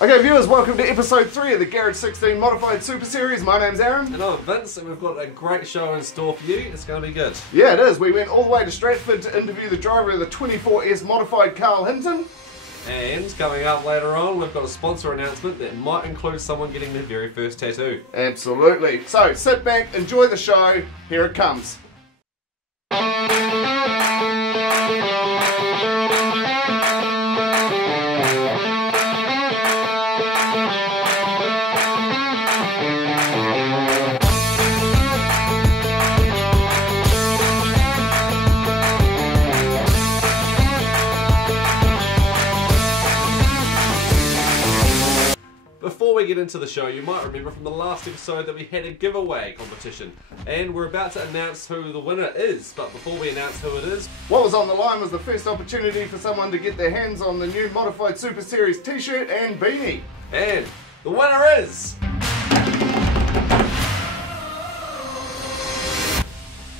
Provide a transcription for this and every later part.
Okay viewers, welcome to episode 3 of the Garage 16 Modified Super Series. My name's Aaron. And I'm Vince, and we've got a great show in store for you. It's going to be good. Yeah, it is. We went all the way to Stratford to interview the driver of the 24S Modified Carl Hinton. And coming up later on, we've got a sponsor announcement that might include someone getting their very first tattoo. Absolutely. So sit back, enjoy the show. Here it comes. Before we get into the show, you might remember from the last episode that we had a giveaway competition, and we're about to announce who the winner is. But before we announce who it is, what was on the line was the first opportunity for someone to get their hands on the new Modified Super Series t-shirt and beanie. And the winner is...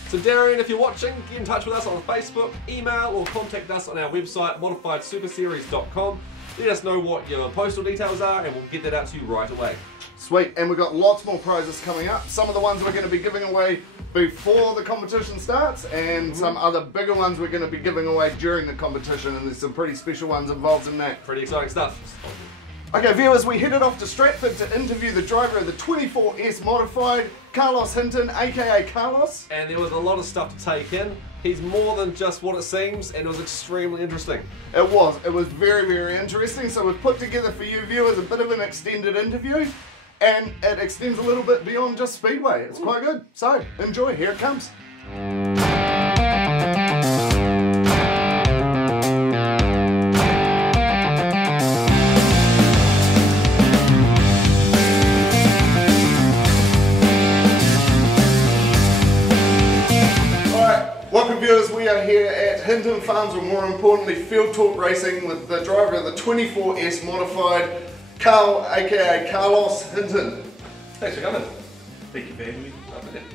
So Darian, if you're watching, get in touch with us on Facebook, email, or contact us on our website, modifiedsuperseries.com. Let us know what your postal details are and we'll get that out to you right away. Sweet, and we've got lots more prizes coming up. Some of the ones we're going to be giving away before the competition starts, and some other bigger ones we're going to be giving away during the competition, and there's some pretty special ones involved in that. Pretty exciting stuff. Okay viewers, we headed off to Stratford to interview the driver of the 24S Modified, Carlos Hinton, aka Carlos. And there was a lot of stuff to take in. He's more than just what it seems, and it was extremely interesting. It was very, very interesting. So we've put together for you viewers a bit of an extended interview, and it extends a little bit beyond just Speedway. It's quite good. So enjoy, here it comes. Welcome viewers, we are here at Hinton Farms, or more importantly Field Talk Racing, with the driver of the 24S Modified, Carl, aka Carlos Hinton. Thanks for coming. Thank you for having me.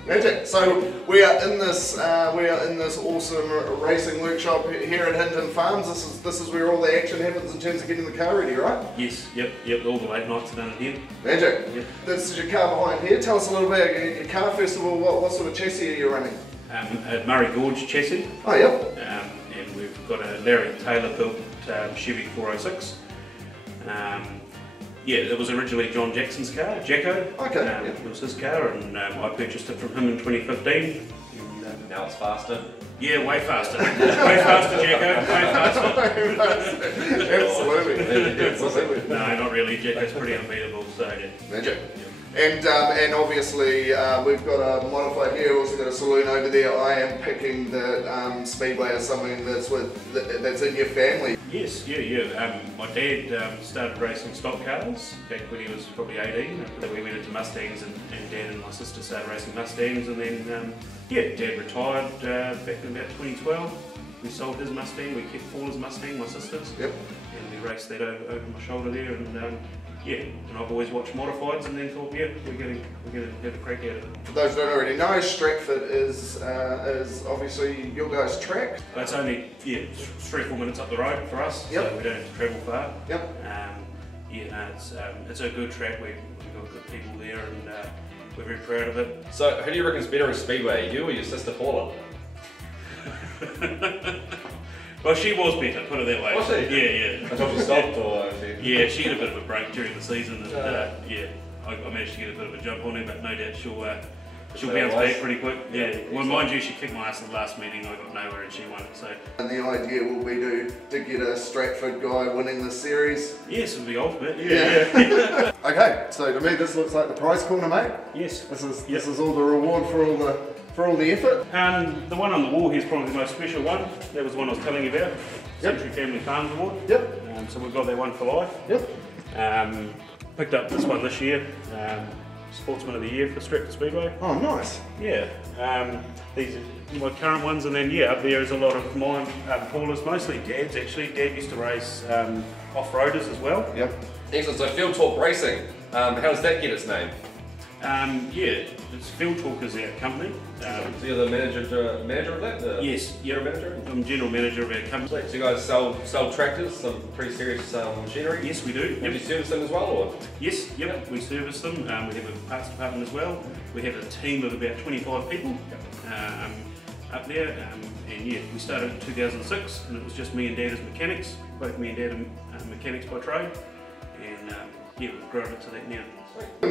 Magic. So we are in this awesome racing workshop here at Hinton Farms. This is where all the action happens in terms of getting the car ready, right? Yes, yep. All the late nights are done in here. Magic. Yep. This is your car behind here. Tell us a little bit about your car first of all. What sort of chassis are you running? A Murray Gorge chassis. Oh, yep. And we've got a Larry Taylor built Chevy 406. Yeah, it was originally John Jackson's car, Jacko. Okay. Yep. It was his car, and I purchased it from him in 2015. And, now it's faster. Yeah, way faster. Way faster, Jacko. Way faster. Absolutely. Absolutely. No, not really. Jacko's pretty unbeatable. So yeah. Magic. And obviously we've got a modified here, also got a saloon over there. I am picking that Speedway as something that's in your family. Yes, yeah. My dad started racing stock cars back when he was probably 18. Then we went into Mustangs, and Dad and my sister started racing Mustangs, and then Dad retired back in about 2012. We sold his Mustang, we kept Paula's Mustang, my sister's. Yep. And we raced that over my shoulder there, and and I've always watched modifieds, and then thought, we're gonna have a crack at it. For those who don't already know, Stratford is obviously your guys' track. It's only 3 or 4 minutes up the road for us, yep. So we don't have to travel far. Yep. It's a good track. We've got good people there, and we're very proud of it. So who do you reckon's better at Speedway, you or your sister Paula? Well, she was better, put it that way. Was she? Yeah. Until she stopped, or? Yeah, she had a bit of a break during the season, and I managed to get a bit of a jump on her, but no doubt she'll bounce back pretty quick. Yeah. Well, mind you, she kicked my ass in the last meeting. I got nowhere, and she won it. So. And the idea will be to get a Stratford guy winning the series. Yes, it'll be ultimate. Yeah. Okay, so to me this looks like the prize corner, mate. Yes. This is all the reward for all the effort. The one on the wall here is probably the most special one. That was the one I was telling you about. Century Family Farms Award. Yep. So we've got that one for life. Yep. Picked up this one this year. Sportsman of the Year for Stratford Speedway. Oh, nice. Yeah. These are my current ones, and then up there is a lot of mine, Paula's, mostly Dad's actually. Dad used to race off-roaders as well. Yep. Excellent. So Field Talk Racing, how does that get its name? Yeah, it's Field Talk is our company. So you're the manager of that? Yes, General manager? I'm general manager of our company. So you guys sell tractors, some pretty serious machinery? Yes, we do. Do you service them as well? Or? Yes, yep, we service them. We have a parts department as well. We have a team of about 25 people up there. And yeah, we started in 2006 and it was just me and Dad as mechanics. Both me and Dad are mechanics by trade. And yeah, we've grown it to that now.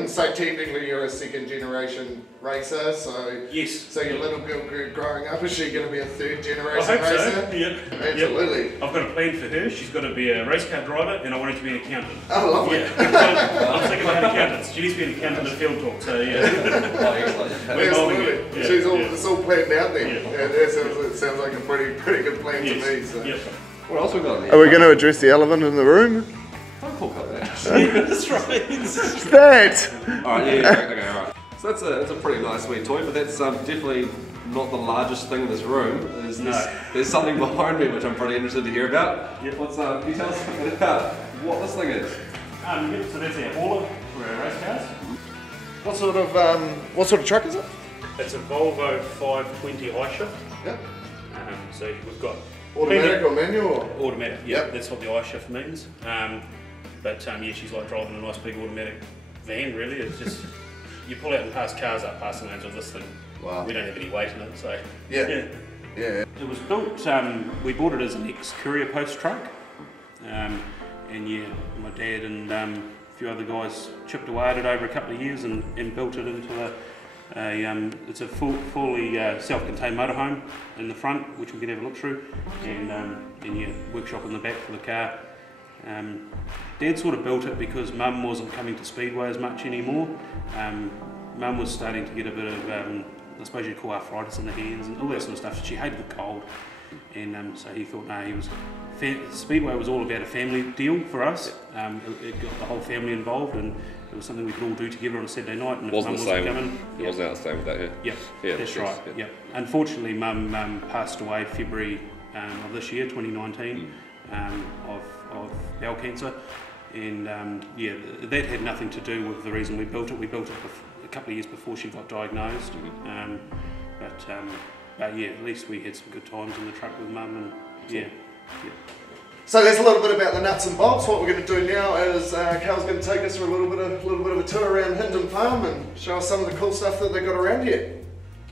So technically you're a second generation racer, so yes. So your little girl growing up, is she going to be a third generation I hope racer? so, yeah. Absolutely. Yep. I've got a plan for her. She's got to be a race car driver and I want her to be an accountant. Oh, lovely. Yeah. I'm sick about accountants. She needs to be an accountant at Field Talk, so yeah. Absolutely. Yeah, She's all, yeah. it's all planned out there. Yeah. Yeah, it sounds like a pretty good plan Yes. to me. So. What Yep. else we got here? Are we going to address the elephant in the room? Don't talk about that. That's right. That! Alright, yeah, okay, alright. So that's a pretty nice sweet toy, but that's definitely not the largest thing in this room. There's something behind me which I'm pretty interested to hear about. Yep. Can you tell us a bit about what this thing is? Yep, so that's our hauler for our race cars. What sort of truck is it? It's a Volvo 520 iShift. Yep. So we've got Automatic or manual? automatic. Yeah, Yep. that's what the iShift means. Yeah, she's like driving a nice big automatic van. Really, it's just you pull out and pass cars up past the lanes of this thing. Wow. We don't have any weight in it, so Yeah. Yeah. It was built. We bought it as an ex-courier post truck, and yeah, my dad and a few other guys chipped away at it over a couple of years and built it into it's a fully self-contained motorhome in the front, which we can have a look through, and yeah, workshop in the back for the car. Dad sort of built it because Mum wasn't coming to Speedway as much anymore. Mum was starting to get a bit of, I suppose you'd call arthritis in the hands and all that sort of stuff. She hated the cold, and so he thought, Speedway was all about a family deal for us. It got the whole family involved, and it was something we could all do together on a Saturday night. And if Mum wasn't coming, it wasn't out the same with that here. Yep, yeah, that's right. Yeah. Yep. Unfortunately, Mum passed away February of this year, 2019, of bowel cancer, and yeah, that had nothing to do with the reason we built it. We built it a couple of years before she got diagnosed, but yeah, at least we had some good times in the truck with Mum, and yeah. So there's a little bit about the nuts and bolts. What we're going to do now is Carl's going to take us for a little bit of a tour around Hinton Farm and show us some of the cool stuff that they've got around here.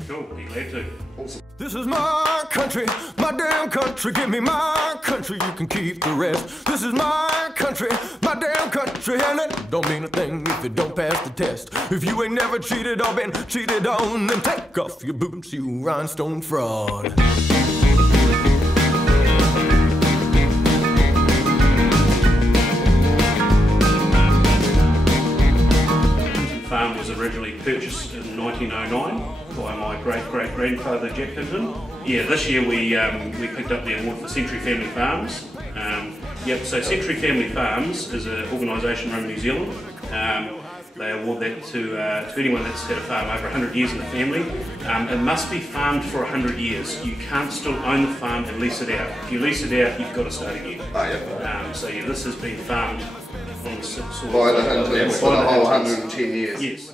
Cool, be glad to. Awesome. This is my country, my damn country. Give me my country, you can keep the rest. This is my country, my damn country, and it don't mean a thing if it don't pass the test. If you ain't never cheated or been cheated on, then take off your boots, you rhinestone fraud. Farm was originally purchased in 1909 by my great-great-grandfather Jack Hinton. Yeah, this year we picked up the award for Century Family Farms. Yep, so Century Family Farms is an organisation run in New Zealand. They award that to anyone that's had a farm over 100 years in the family. It must be farmed for 100 years. You can't still own the farm and lease it out. If you lease it out, you've got to start again. Oh, yeah. So yeah, this has been farmed on the sort of By the Hintons for the whole 110 years. Yes.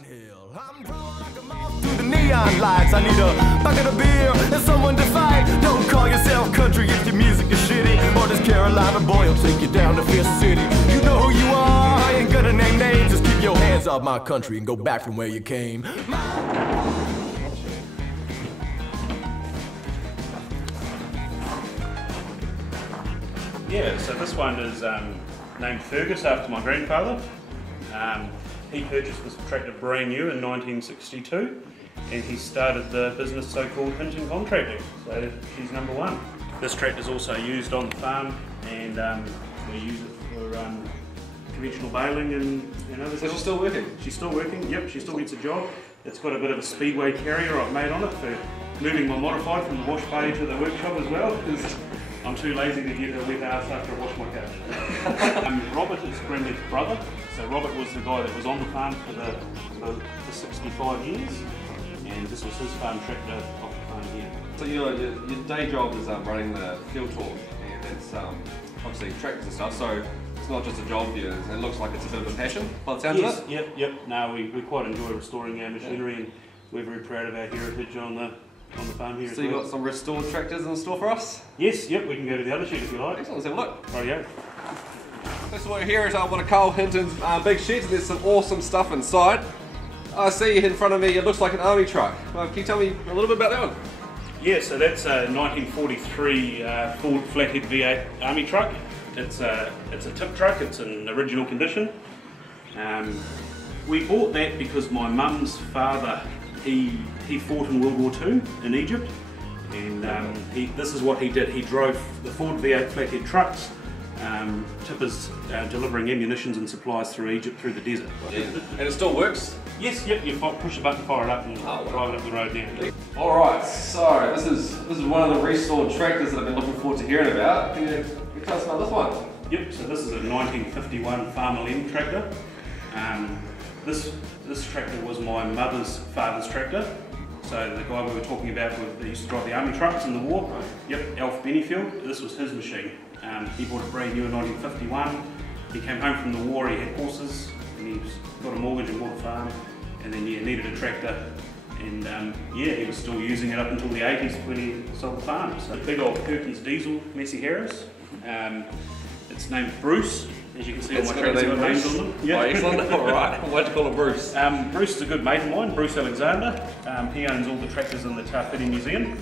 Through the neon lights, I need a bucket of beer and someone to fight. Don't call yourself country if your music is shitty, or this Carolina boy will take you down to Fifth City. You know who you are, I ain't gonna name names. Just keep your hands off my country and go back from where you came. Yeah, so this one is named Fergus after my grandfather. He purchased this tractor brand new in 1962, and he started the business so-called Hinton Contracting, so she's number one. This tractor is also used on the farm, and we use it for conventional baling and other So stuff. she's still working? She's still working, yep, she still gets a job. It's got a bit of a Speedway carrier I've made on it for moving my modified from the wash bay to the workshop as well, because I'm too lazy to get a wet ass after I wash my car. Robert is Granddad's brother, so Robert was the guy that was on the farm for 65 years, and this was his farm tractor off the farm here. So your day job is running the Field Talk, and that's obviously tractors and stuff. So it's not just a job for you. It looks like it's a bit of a passion by the sounds of it. Yep. No, we quite enjoy restoring our machinery, and we're very proud of our heritage on the farm here. So you got some restored tractors in store for us? Yes, yep, we can go to the other shed if you like. Excellent, let's have a look. Rightio. This one here is one of Carl Hinton's big sheds. There's some awesome stuff inside. I see in front of me, it looks like an army truck. Can you tell me a little bit about that one? Yeah, so that's a 1943 Ford flathead V8 army truck. It's a tip truck, it's in original condition. We bought that because my mum's father, he fought in World War II in Egypt, and this is what he did. He drove the Ford V8 flathead trucks, tippers delivering ammunitions and supplies through Egypt, through the desert. Yeah. And it still works? Yes, yep, you push a button, fire it up, and drive it up the road now. Alright, so this is one of the restored tractors that I've been looking forward to hearing about. Can you tell us about this one? Yep, so this is a 1951 Farmer Lem tractor. This tractor was my mother's father's tractor. So the guy we were talking about, he used to drive the army trucks in the war. Yep, Alf Bennyfield, this was his machine. He bought it brand new in 1951. He came home from the war, he had horses, and he got a mortgage and bought a farm, and then needed a tractor. And he was still using it up until the 80s when he sold the farm. So big old Perkins diesel, Massey Harris. It's named Bruce. As you can see, all my tractors have got names on them. Yeah. Oh, excellent. Alright, why'd you call it Bruce? Bruce is a good mate of mine, Bruce Alexander. He owns all the tractors in the Tar Fitting Museum.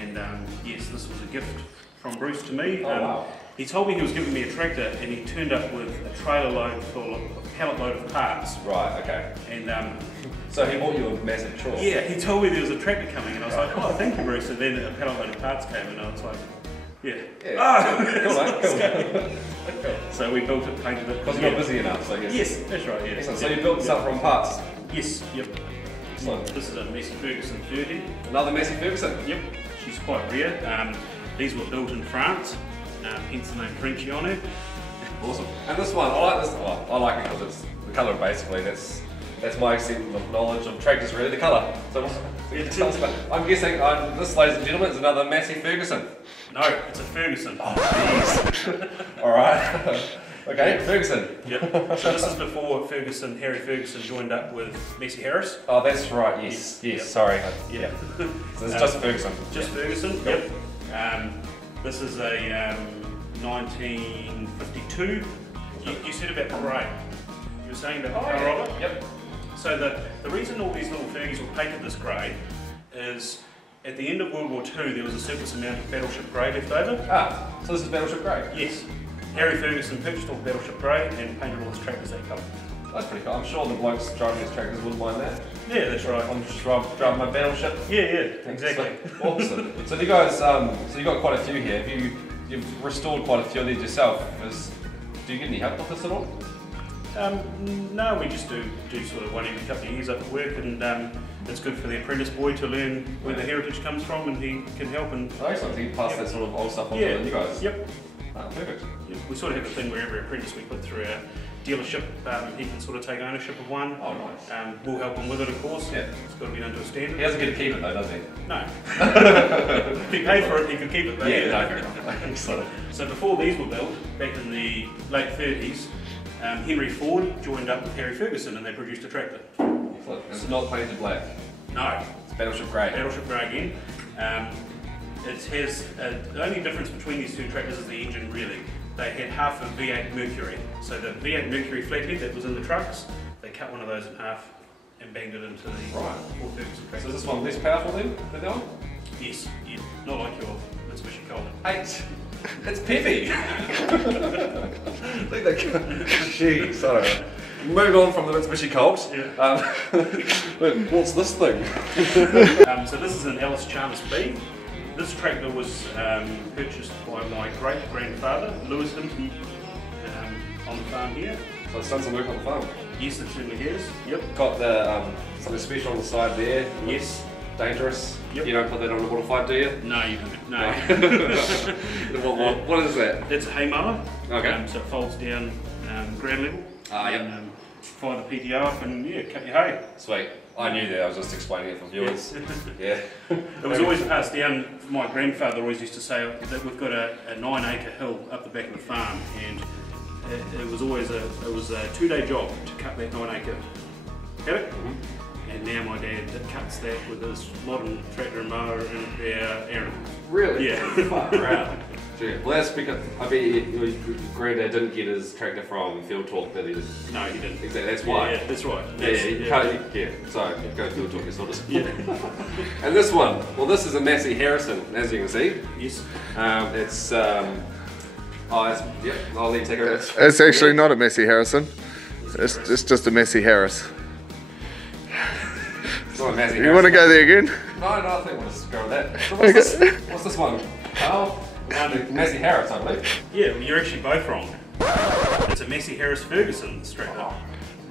And yes, this was a gift from Bruce to me. Wow. He told me he was giving me a tractor, and he turned up with a trailer load full of a pallet load of parts. Right, okay. And so he bought you a massive truck? Yeah, he told me there was a tractor coming, and I was like, oh, thank you, Bruce. And then a pallet load of parts came, and I was like, yeah. Cool. So we built it, painted it. Because you're not busy enough, so I guess. Yes, that's right, yeah. Excellent. So you built this up from parts? Yes, yep. Excellent. This is a Massey Ferguson 30. Another Massey Ferguson? Yep, she's quite rare. These were built in France, hence the name Frenchy on it. Awesome. And this one, I like this. Well, I like it because it's the colour basically. That's my extent of knowledge of tractors, really, the colour. So tell us about, I'm guessing this, ladies and gentlemen, is another Massey Ferguson. No, it's a Ferguson. Oh, jeez. Alright. Okay, Ferguson. Yep. So this is before Harry Ferguson joined up with Massey Harris. Oh, that's right, yes. Yes, sorry. Yeah. So it's just Ferguson. Just Ferguson, yep. This is a 1952. You said about the grey. You were saying about the colour of it? Yep. So the reason all these little Fergies were painted this grey is at the end of World War II there was a surplus amount of battleship grey left over. Ah, so this is battleship grey? Yes. Harry Ferguson purchased all battleship grey and painted all his tractors that colour. That's pretty cool. I'm sure the blokes driving these tractors wouldn't mind that. Yeah, that's right. I'm just driving my battleship. Yeah, exactly. Awesome. So you guys, so you got quite a few here. You've restored quite a few of these yourself. Do you get any help with this at all? No, we just do sort of one every couple of years up at work, and it's good for the apprentice boy to learn where the heritage comes from, and he can help. And oh, excellent. So you pass that sort of old stuff on to you guys. Yep. Oh, perfect. Yep. We sort of have a thing where every apprentice we put through our dealership, he can sort of take ownership of one. Oh, nice. We'll help him with it, of course. Yeah. It's got to be done to a standard. He doesn't get to keep it though, does he? No. If he paid for it, he could keep it. Though. Yeah, no. Excellent. So before these were built, back in the late 30s, Henry Ford joined up with Harry Ferguson and they produced a tractor. Excellent. It's not painted black. No. It's battleship grey. Battleship grey again. It has the only difference between these two tractors is the engine, really. They had half a V8 Mercury. So the V8 Mercury flathead that was in the trucks, they cut one of those in half and banged it into the Ford Ferguson tractor. So is this one less powerful then than that one? Yes, yeah. Not like your Mitsubishi Colt. 8. It's peppy. Jeez, sorry. Moving on from the Mitsubishi Colt. Yeah. What's this thing? So this is an Ellis Chalmers B. This tractor was purchased by my great-grandfather, Lewis Hinton, on the farm here. So it's done some work on the farm? Yes, it certainly has. Yep. Got the something special on the side there. Yes. Dangerous. Yep. You don't put that on a modified, do you? No, you don't. No. What is that? It's a hay mower. Okay. So it folds down ground level. Yep. Fire the PTO up and cut your hay. Sweet. I knew that. I was just explaining it for viewers. Yeah. It was always passed down. My grandfather always used to say that we've got a 9-acre hill up the back of the farm, and it was always a 2-day job to cut that 9-acre paddock. And now my dad cuts that with his modern tractor and mower and Aaron. Really? Yeah. Far out. Gee, well, that's because I bet your granddad didn't get his tractor from Field Talk, did he? No, he didn't. Exactly, that's why. Yeah, that's right. So go Field Talk, it's not just. Yeah. And this one, well, this is a Massey Harrison, as you can see. Yes. I'll let you take over. It's actually not a Massey Harrison. It's just a Massey Harris. It's not a Massey You Harrison. want to go there again? No, I think we'll just go with that. So what's this one? Oh, Massey Harris, I believe. Yeah, well, you're actually both wrong. It's a Massey Harris Ferguson tractor.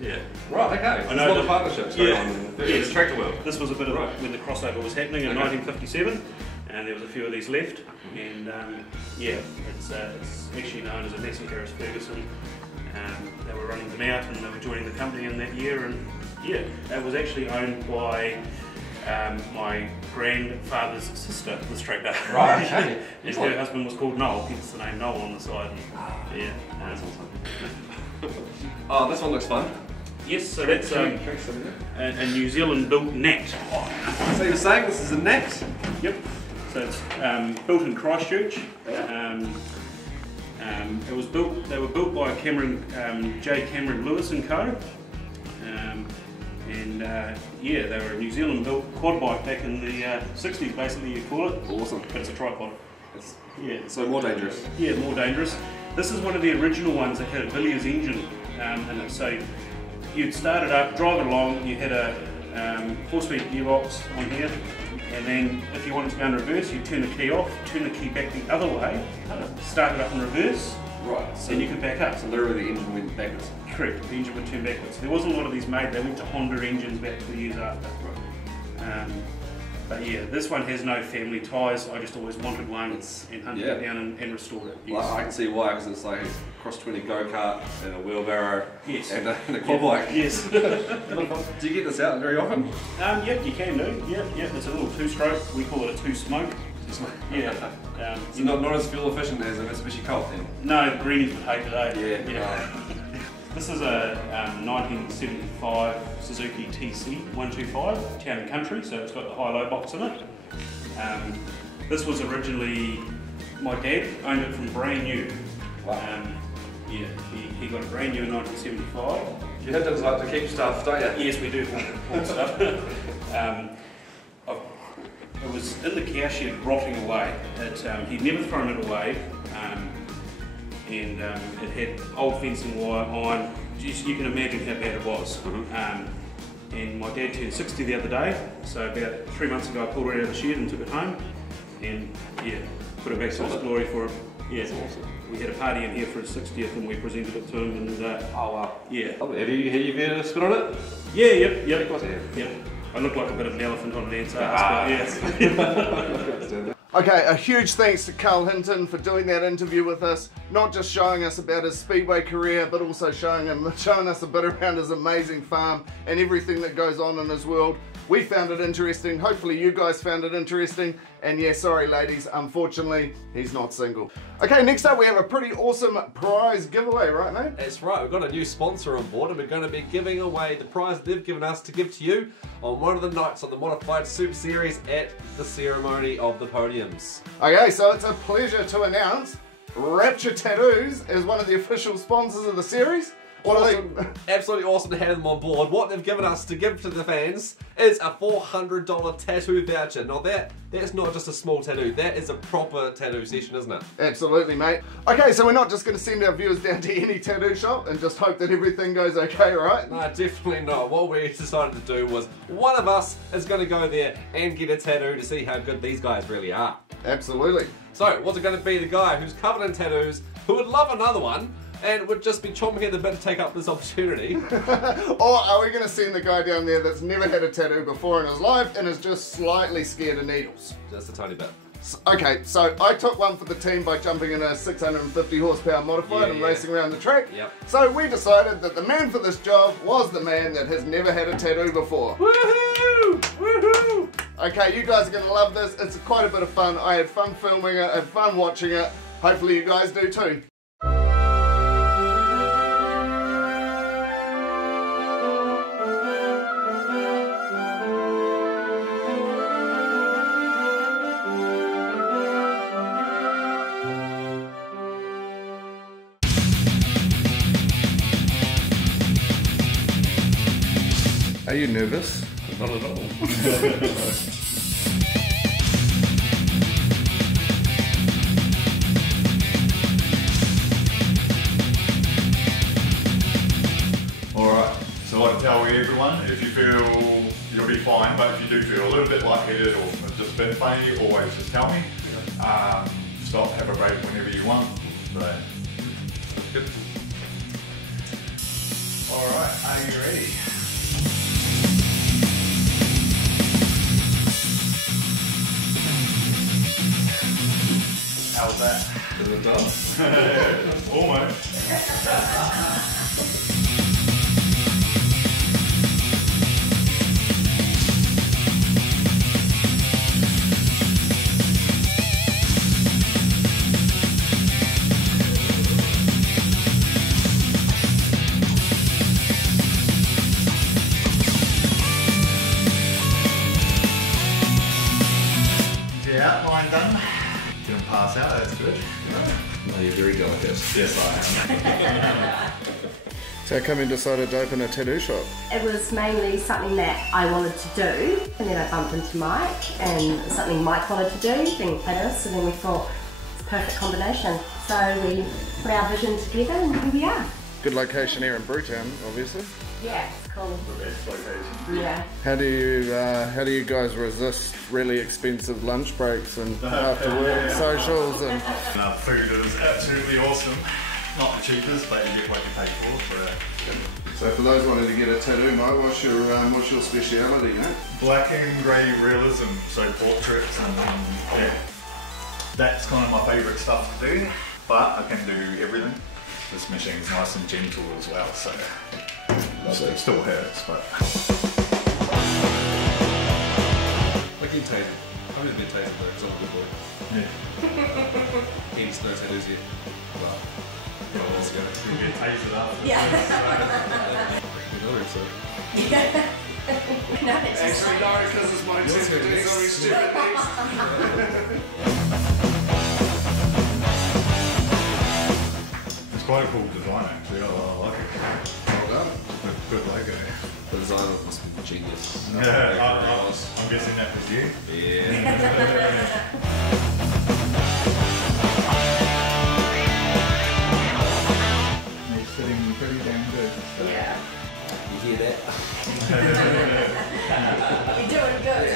Yeah. Right, okay. I know the partnerships going on in the tractor world. This was a bit of when the crossover was happening in 1957, and there was a few of these left. And yeah, it's actually known as a Massey Harris Ferguson. They were running them out, and they were joining the company in that year. And yeah, it was actually owned by my grandfather's sister, this tractor. Right, okay. And her husband was called Noel, hence the name Noel on the side. And, yeah. That's awesome. Oh, this one looks fun. Yes, so that's a New Zealand built Nat. So you're saying this is a Nat? Yep. So it's built in Christchurch. It was built. They were built by J. Cameron Lewis and Co. Yeah, they were a New Zealand built quad bike back in the 60s, basically you call it. Awesome. But it's a tripod. So more dangerous. Yeah, more dangerous. This is one of the original ones that had a Villiers engine in it. So you'd start it up, drive it along, you had a 4-speed gearbox on here, and then if you wanted to go in reverse, you turn the key off, turn the key back the other way, start it up in reverse, right? So then you could back up. So literally the engine went backwards. Correct, the engine would turn backwards. There wasn't a lot of these made, they went to Honda engines back 2 years after. Right. But yeah, this one has no family ties. I just always wanted one and hunted it down and restored it. Yes. Well, I can see why, because it's like a cross-20 go-kart and a wheelbarrow and a quad bike. Yes. Do you get this out very often? Yep, you can do. Yep. It's a little 2-stroke. We call it a 2-smoke. Yeah. It's not as fuel efficient as a Mitsubishi Colt then? No, the greenies would hate it, Yeah. This is a 1975 Suzuki TC 125 Town and Country, so it's got the high-low box in it. This was originally, my dad owned it from brand new. Wow. Yeah, he got it brand new in 1975. You have to like to keep stuff, don't you? Yes, we do, all stuff. It was in the cow shed rotting away. He'd never thrown it away. And it had old fencing wire on. You can imagine how bad it was. And my dad turned 60 the other day, so about 3 months ago I pulled it out of the shed and took it home, and yeah, put it back to its glory for him. Yeah, that's awesome. We had a party in here for his 60th and we presented it to him, and oh wow. Yeah. Have you been a spin on it? Yeah, yep. Of course I have. Yep. I look like a bit of an elephant on an ant's ass, but yes. Okay, a huge thanks to Carl Hinton for doing that interview with us, not just showing us about his Speedway career, but also showing us a bit around his amazing farm and everything that goes on in his world. We found it interesting, hopefully you guys found it interesting, and yeah, sorry ladies, unfortunately, he's not single. Okay, next up we have a pretty awesome prize giveaway, right mate? That's right, we've got a new sponsor on board and we're going to be giving away the prize they've given us to give to you on one of the nights on the Modified Super Series at the ceremony of the podiums. Okay, so it's a pleasure to announce Rapture Tattoos is one of the official sponsors of the series. Awesome. Absolutely awesome to have them on board. What they've given us to give to the fans is a $400 tattoo voucher. Now that's not just a small tattoo, that is a proper tattoo session, isn't it? Absolutely, mate. Okay, so we're not just going to send our viewers down to any tattoo shop and just hope that everything goes okay, right? No, definitely not. What we decided to do was one of us is going to go there and get a tattoo to see how good these guys really are. Absolutely. So, what's it going to be? The guy who's covered in tattoos, who would love another one, and would just be chomping at the bit to take up this opportunity. Or are we going to send the guy down there that's never had a tattoo before in his life and is just slightly scared of needles? Just a tiny bit. Okay, so I took one for the team by jumping in a 650 horsepower modified and racing around the track. Yep. So we decided that the man for this job was the man that has never had a tattoo before. Woohoo! Woohoo! Okay, you guys are going to love this. It's quite a bit of fun. I had fun filming it, I had fun watching it. Hopefully you guys do too. you nervous? Not at all. Alright, so I tell everyone, if you feel you'll be fine, but if you do feel a little bit lightheaded or just a bit funny, always just tell me. Stop, have a break whenever you want. So, good. Alright, are you ready? How's that? Is it done? Almost. Outline done. Didn't pass out, that's good. No, you're very delicate. Yes, I am. So how come you decided to open a tattoo shop? It was mainly something that I wanted to do, and then I bumped into Mike, and something Mike wanted to do, being fitters, and then we thought it's a perfect combination. So we put our vision together, and here we are. Good location here in Brewtown, obviously. Yeah, it's cool. The best location. Yeah. How do you guys resist really expensive lunch breaks and after work socials and? Food is absolutely awesome. Not the cheapest, but you get what you pay for it. So for those wanting to get a tattoo, Mike, what's your speciality, mate? Black and grey realism, so portraits and yeah, that's kind of my favourite stuff to do. But I can do everything. This machine's nice and gentle as well, so it still hurts, but. I can taste it. I've never been tasted though, it's all good boy. Yeah. Hence no tattoos yet. But, yeah, let's go. You'll get tasted after. Yeah. I think so. No, it's just Actually, no, because it's my turn to do something stupid next. It's quite a cool design actually, I like it. Well done. Good logo. The design must be genius. Yeah, I'm guessing that was you. Yeah. He's sitting pretty damn good. Yeah. You hear that? You're doing good.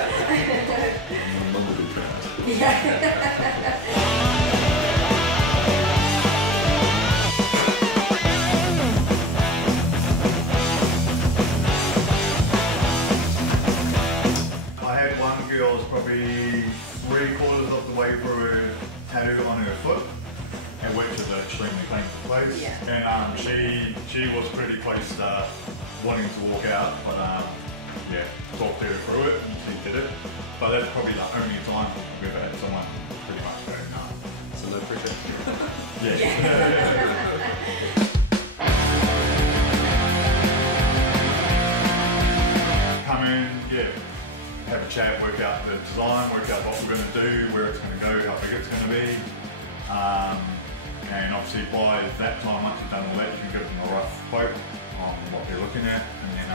Mumblebee crowd. Yeah. I had one girl was probably 3/4 of the way through her tattoo on her foot, and which is an extremely painful place. Yeah. And she was pretty close to wanting to walk out, but yeah, talked her through it and she did it. But that's probably the only time we've ever had someone pretty much go, no. So no pressure. Yeah. Come in, yeah, have a chat, work out the design, work out what we're going to do, where it's going to go, how big it's going to be. And obviously by that time, once you've done all that, you can give them a rough quote on what they're looking at, and then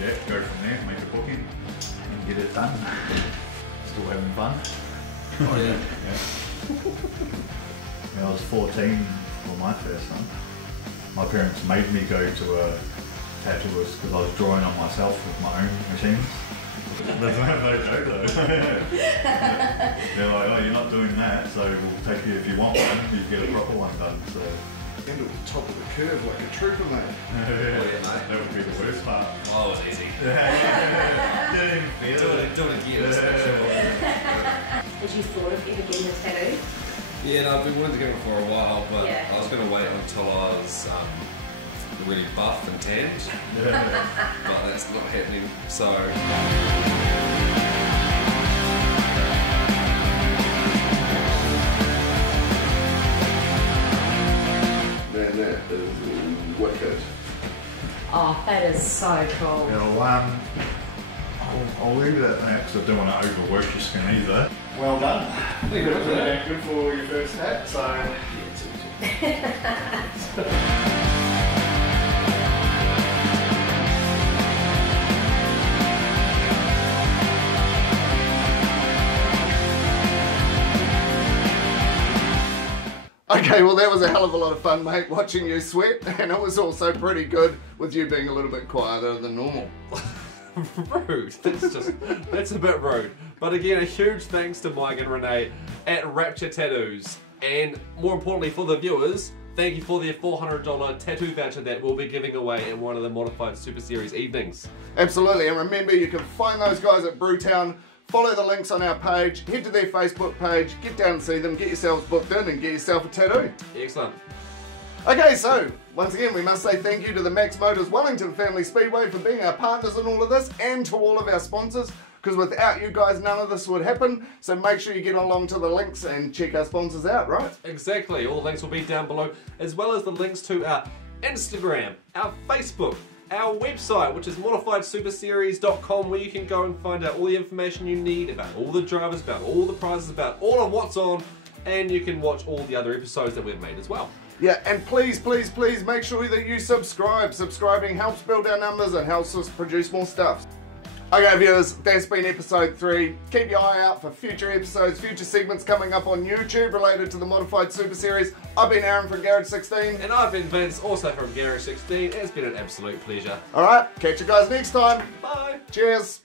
yeah, go from there, make a booking, and get it done. Still having fun. Oh yeah. When I was 14 for my first one, my parents made me go to a tattooist because I was drawing on myself with my own machines. That's no joke though. They're like, oh, you're not doing that, so we'll take you if you want one, you get a proper one done. So Into the top of the curve like a trooper, mate. that would be the worst part. Oh, it was easy. Getting Do it again. It's for sure. Had you thought of ever getting a tattoo? Yeah, no, I've been wanting to get one for a while, but Yeah. I was going to wait until I was really buff and tanned, but that's not happening. So Man, that is wicked. Oh, that is so cool. I'll leave it at that because I don't want to overwork your skin either. Well done. Good for your first hat, so. Okay, well that was a hell of a lot of fun, mate, watching you sweat, and it was also pretty good with you being a little bit quieter than normal. Rude. That's a bit rude. But again, a huge thanks to Mike and Renee at Rapture Tattoos. And more importantly for the viewers, thank you for their $400 tattoo voucher that we'll be giving away in one of the Modified Super Series evenings. Absolutely, and remember you can find those guys at Brewtown, follow the links on our page, head to their Facebook page, get down and see them, get yourselves booked in and get yourself a tattoo. Excellent. Okay, so once again we must say thank you to the Max Motors Wellington Family Speedway for being our partners in all of this, and to all of our sponsors, because without you guys none of this would happen. So make sure you get along to the links and check our sponsors out, right? Exactly, all the links will be down below, as well as the links to our Instagram, our Facebook, our website, which is modifiedsuperseries.com, where you can go and find out all the information you need about all the drivers, about all the prizes, about all of what's on, and you can watch all the other episodes that we've made as well. Yeah, and please, please, please make sure that you subscribe. Subscribing helps build our numbers and helps us produce more stuff. Okay viewers, that's been episode 3. Keep your eye out for future episodes, future segments coming up on YouTube related to the Modified Super Series. I've been Aaron from Garage16. And I've been Vince, also from Garage16. It's been an absolute pleasure. Alright, catch you guys next time. Bye. Cheers.